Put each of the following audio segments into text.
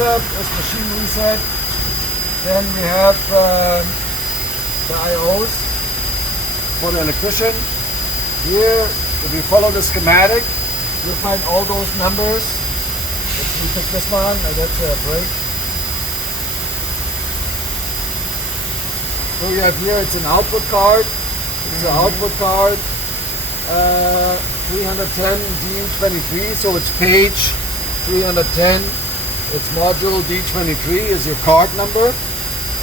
reset is machine reset. Then we have the IOs for the electrician. Here, if you follow the schematic, you'll find all those numbers. Let's pick this one, and that's a brake. So you have here, it's an output card. It's an output card, 310 D23, so it's page 310. It's module D23 is your card number.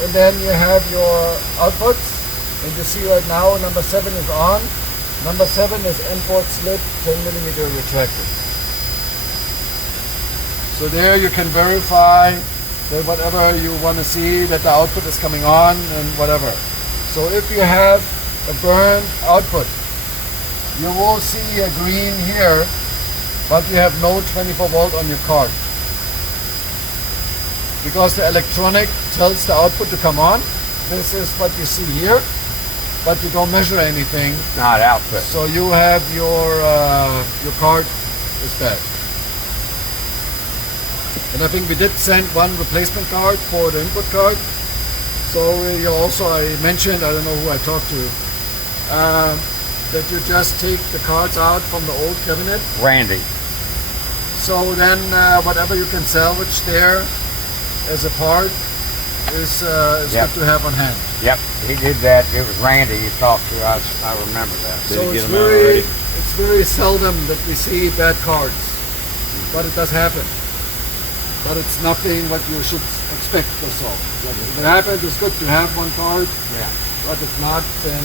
And then you have your outputs. And you see right now, number 7 is on. Number 7 is N-port slip, 10 millimeter retracted. So there you can verify that whatever you want to see, that the output is coming on and whatever. So if you have a burned output, you will see a green here, but you have no 24 volt on your card. Because the electronic tells the output to come on. This is what you see here, but you don't measure anything. Not output. So you have your card is bad. And I think we did send one replacement card for the input card. So you also, I mentioned, I don't know who I talked to, that you just take the cards out from the old cabinet. Randy. So then whatever you can salvage there as a part is Yep. good to have on hand. Yep, he did that. It was Randy you talked to. I remember that. So Did he it's get them out already? very seldom that we see bad cards, but it does happen. But it's nothing what you should expect or so. If it happens, it's good to have one card, Yeah. but if not, then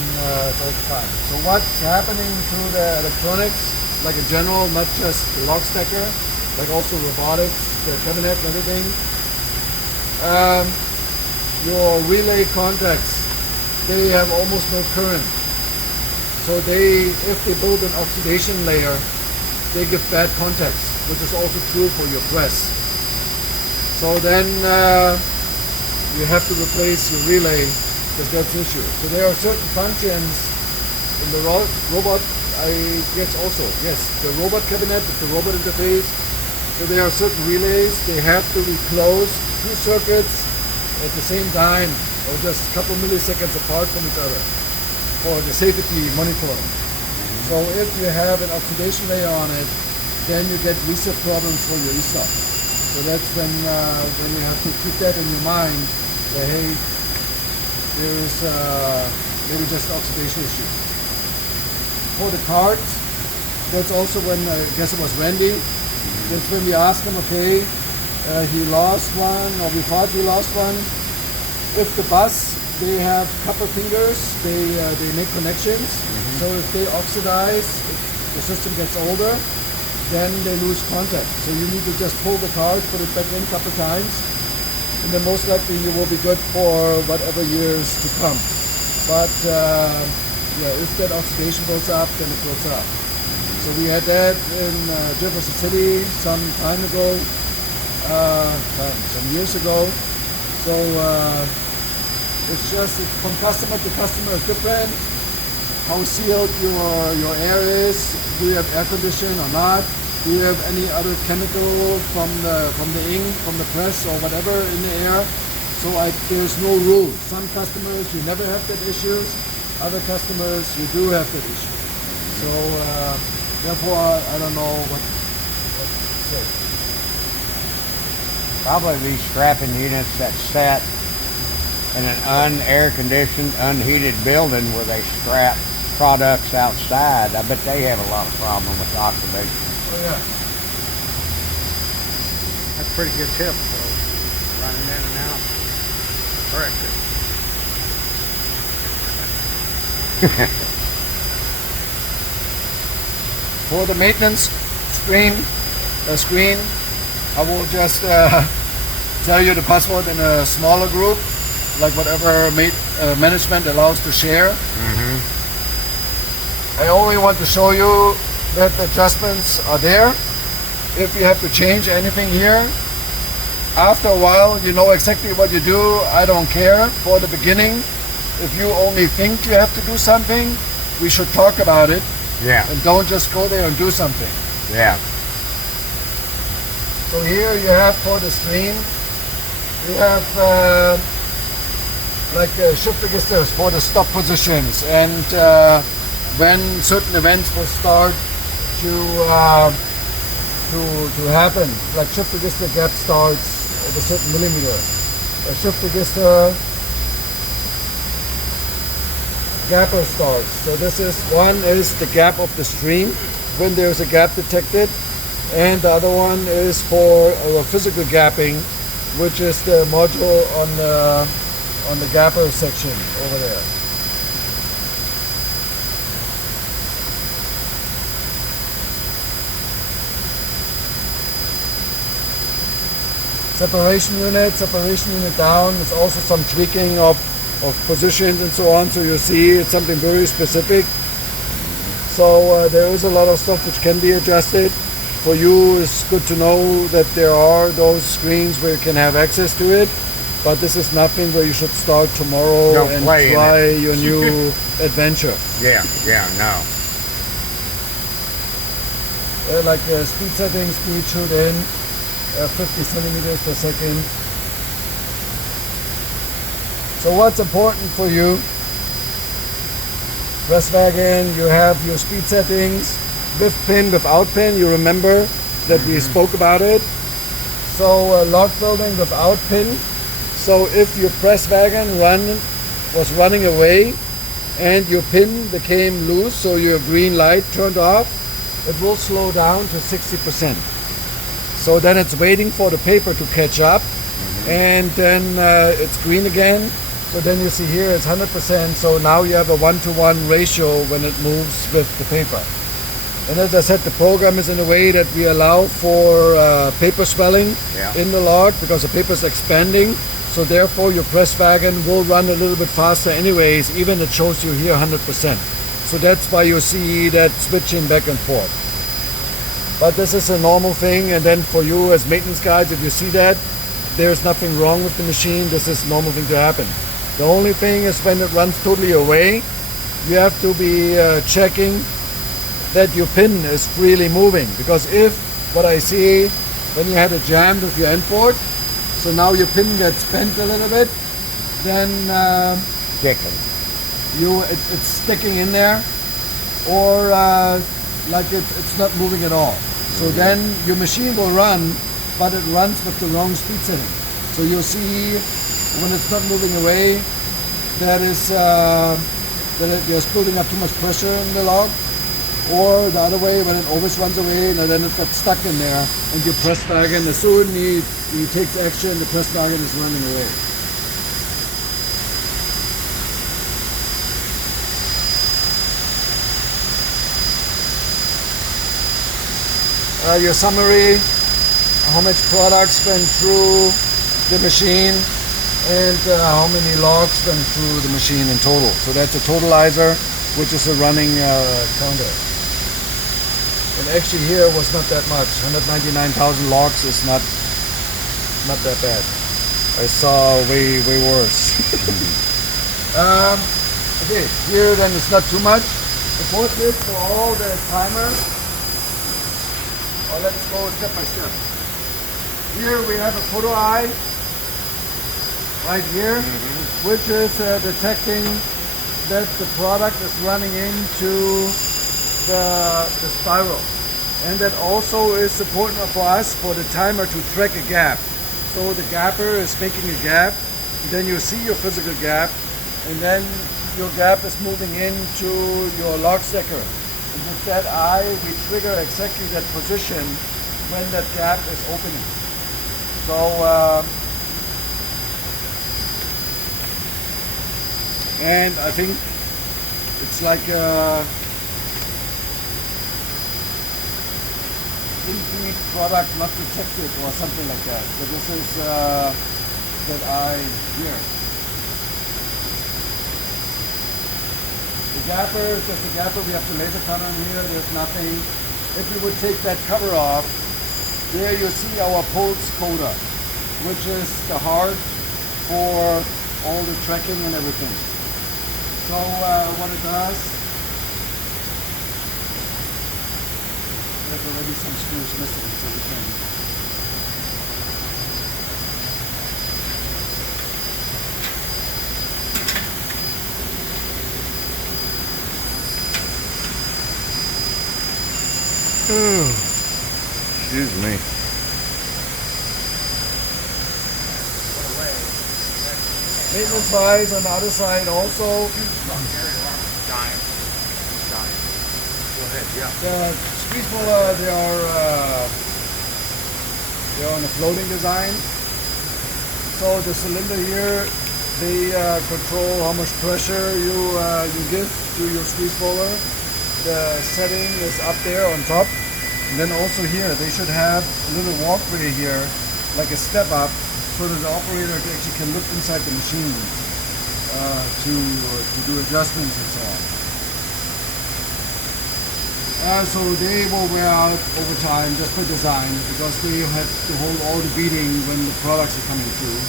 it's fine. So what's happening to the electronics, like in general, not just the log stacker, like also robotics, the cabinet and everything, your relay contacts, they have almost no current. So if they build an oxidation layer, they give bad contacts, which is also true for your press. So then you have to replace your relay because that's the issue. So there are certain functions in the robot, I guess also, yes, the robot cabinet with the robot interface. So there are certain relays, they have to be closed, two circuits at the same time or just a couple milliseconds apart from each other for the safety monitoring. So if you have an oxidation layer on it, then you get reset problems for your ESOP. So that's when you have to keep that in your mind, say, hey, there's maybe just oxidation issue. For the cards, that's also when, I guess it was Randy, that's when we asked him, okay, he lost one, or we thought he lost one. If the bus, they have couple fingers, they make connections. So if they oxidize, if the system gets older, then they lose contact. So you need to just pull the card, put it back in a couple times, and then most likely you will be good for whatever years to come. But yeah, if that oxidation builds up, then it builds up. So we had that in Jefferson City some time ago, some years ago. So it's just from customer to customer is different. How sealed your air is? Do you have air conditioning or not? Do you have any other chemical from the ink, from the press or whatever in the air? So there's no rule. Some customers you never have that issue. Other customers you do have that issue. So therefore I don't know what to say. Probably these strapping units that set in an un-air conditioned, unheated building where they strap products outside. I bet they have a lot of problem with oxidation. Oh yeah. That's a pretty good tip, so running in and out. Correct it. For the maintenance screen, I will just tell you the password in a smaller group, like whatever management allows to share. I only want to show you that the adjustments are there. If you have to change anything here, after a while you know exactly what you do. I don't care. For the beginning, if you only think you have to do something, we should talk about it. Yeah. And don't just go there and do something. Yeah. So here you have for the screen, We have shift registers for the stop positions, and when certain events will start to happen, like shift register gap starts at a certain millimeter. A shift register gapper starts. So this is one is the gap of the stream when there's a gap detected, and the other one is for physical gapping, which is the module on the gapper section over there. Separation unit down. There's also some tweaking of positions and so on. So you see it's something very specific. So there is a lot of stuff which can be adjusted. For you, it's good to know that there are those screens where you can have access to it. But this is nothing where you should start tomorrow Don't and play in try it. your new adventure. Yeah, no. Like speed settings, speed shoot in 50 centimeters per second. So what's important for you? Presswagen, you have your speed settings with pin, without pin. You remember that we spoke about it. So log building without pin. So if your Presswagen was running away and your pin became loose, so your green light turned off, it will slow down to 60%. So then it's waiting for the paper to catch up, and then it's green again. So then you see here it's 100%. So now you have a 1-to-1 ratio when it moves with the paper. And as I said, the program is in a way that we allow for paper swelling in the log because the paper is expanding. So therefore your Presswagen will run a little bit faster anyways, even it shows you here 100%. So that's why you see that switching back and forth. But this is a normal thing, and then for you as maintenance guys, if you see that, there's nothing wrong with the machine. This is a normal thing to happen. The only thing is when it runs totally away, you have to be checking that your pin is freely moving. Because if, what I see, when you had a jam with your end port, so now your pin gets bent a little bit, then Chicken. it's sticking in there, or like it's not moving at all. So then your machine will run, but it runs with the wrong speed setting. So you'll see when it's not moving away, that there's building up too much pressure in the log. Or the other way, when it always runs away, and then it gets stuck in there, and your Presswagen, as soon as he takes action, the Presswagen is running away. Your summary, how much products went through the machine, and how many logs went through the machine in total. So that's a totalizer, which is a running counter. And actually here was not that much. 199,000 logs is not that bad. I saw way worse. Okay, here then it's not too much. The forklift for all the timer. Let's go step by step. Here we have a photo eye right here, which is detecting that the product is running into the spiral. And that also is important for us for the timer to track a gap. So the gapper is making a gap, then you see your physical gap, and then your gap is moving into your log stacker. And with that eye, we trigger exactly that position when that gap is opening. So and I think it's like incomplete product not detected or something like that. So this is that eye here. The gapper, just the gapper, we have the laser cutter in here, there's nothing. If we would take that cover off, there you see our pulse coder, which is the heart for all the tracking and everything. So what it does, there's already some screws missing, so we can. Excuse me. Maintenance wise, on the other side also, Dying. Go ahead, yeah. the squeeze puller, they are on a floating design. So the cylinder here, they control how much pressure you give to your squeeze puller. The setting is up there on top. And then also here, they should have a little walkway here, like a step up, so that the operator actually can look inside the machine to do adjustments and so on. So they will wear out over time just per design, because they have to hold all the beating when the products are coming through.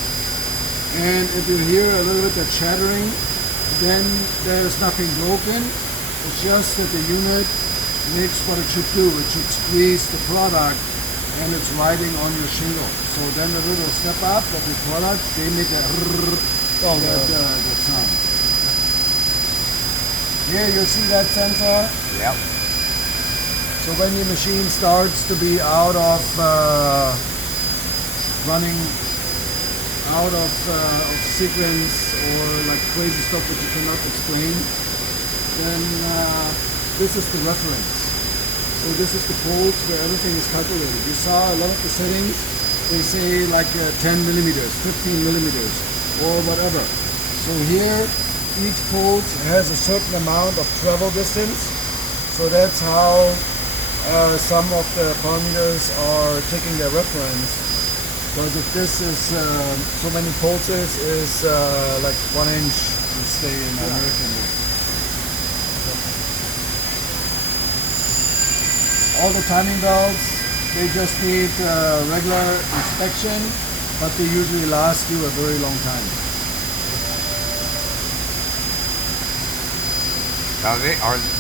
And if you hear a little bit of chattering, then there's nothing broken. It's just that the unit makes what it should do. It should squeeze the product and it's riding on your shingle. So then a little step up of the product, they make that sound. Here you see that sensor. Yep. So when your machine starts to be out of running out of sequence or like crazy stuff that you cannot explain, then this is the reference. So this is the pulse where everything is calculated. You saw a lot of the settings, they say like 10 millimeters, 15 millimeters, or whatever. So here, each pulse has a certain amount of travel distance. So that's how some of the parameters are taking their reference. Because if this is so many pulses is like 1 inch, we stay in American use. All the timing belts, they just need regular inspection, but they usually last you a very long time. Now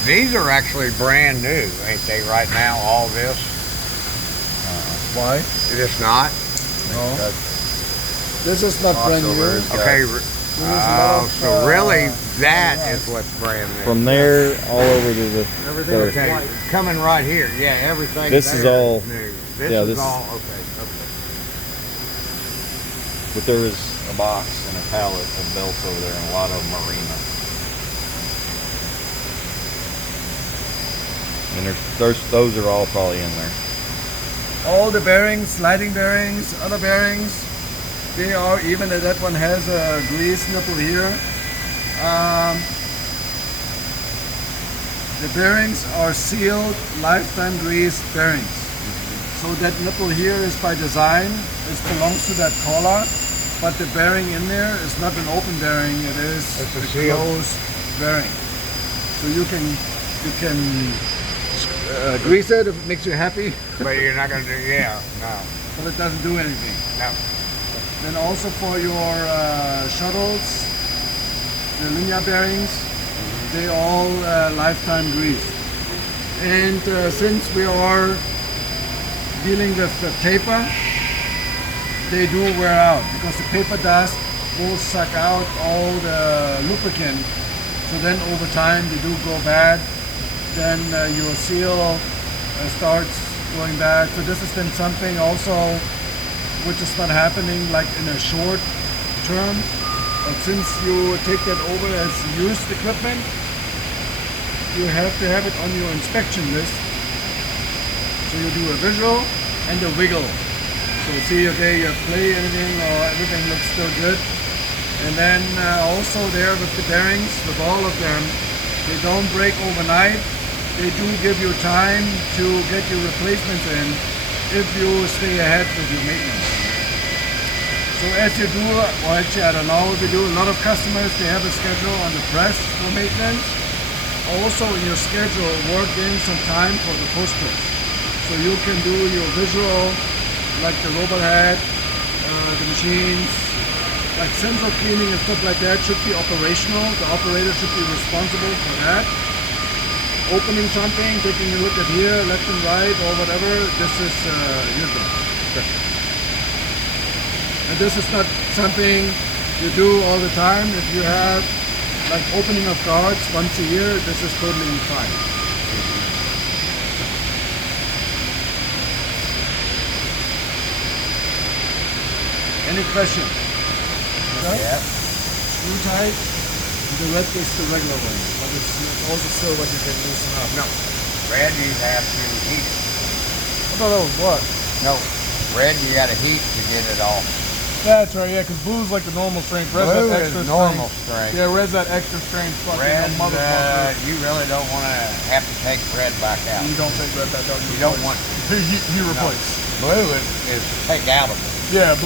these are actually brand new, ain't they? Right now, all this. Why? It is not. No. This is not brand new. Crossover is got- Okay. There is a lot of, So really, that yeah. is what's brand new. From there all over to the Everything there. is Okay, white. coming right here. Yeah, everything. This is there all- new. This yeah, is this- all okay. But there was a box and a pallet of belts over there, and a lot of them are Rema. And those are all probably in there. all the bearings, sliding bearings, other bearings, they are, even that one has a grease nipple here. The bearings are sealed lifetime grease bearings. So that nipple here is by design. It belongs to that collar, but the bearing in there is not an open bearing. It is It's a a seal. closed bearing. So you can grease it if it makes you happy, But you're not gonna do. Yeah, no, but it doesn't do anything. no. Then also for your shuttles, the linear bearings, they all lifetime grease. And since we are dealing with the paper, they do wear out because the paper dust will suck out all the lubricant. So then over time they do go bad. Then your seal starts going bad. So this has been something also which is not happening like in a short term. But since you take that over as used equipment, you have to have it on your inspection list. So you do a visual and a wiggle. So see, okay, you play anything or everything looks still good. And then also there with the bearings, with all of them, they don't break overnight. They do give you time to get your replacements in if you stay ahead with your maintenance. So as you do, or actually I don't know, we do a lot of customers, they have a schedule on the press for maintenance. Also in your schedule, work in some time for the post-press. So you can do your visual, like the robot head, the machines, like sensor cleaning and stuff like that should be operational. The operator should be responsible for that. Opening something, taking a look at here, left and right, or whatever, this is your job. And this is not something you do all the time. If you have like opening of guards once a year, this is totally fine. Any question? Okay. Yeah. Screw tight. The red is the regular one, but it's also silver you can loosen up. No. Red you have to heat it. I thought that was what? No. Red you gotta heat to get it off. That's right, yeah, because blue's like the normal strength. Red's Blue that is extra normal strength. strength. Yeah, red's that extra strength fucking Red, motherfucker. you really don't want to have to take red back out. You don't take red back out. You don't want to. You replace. Blue is take out of it. Yeah, blue.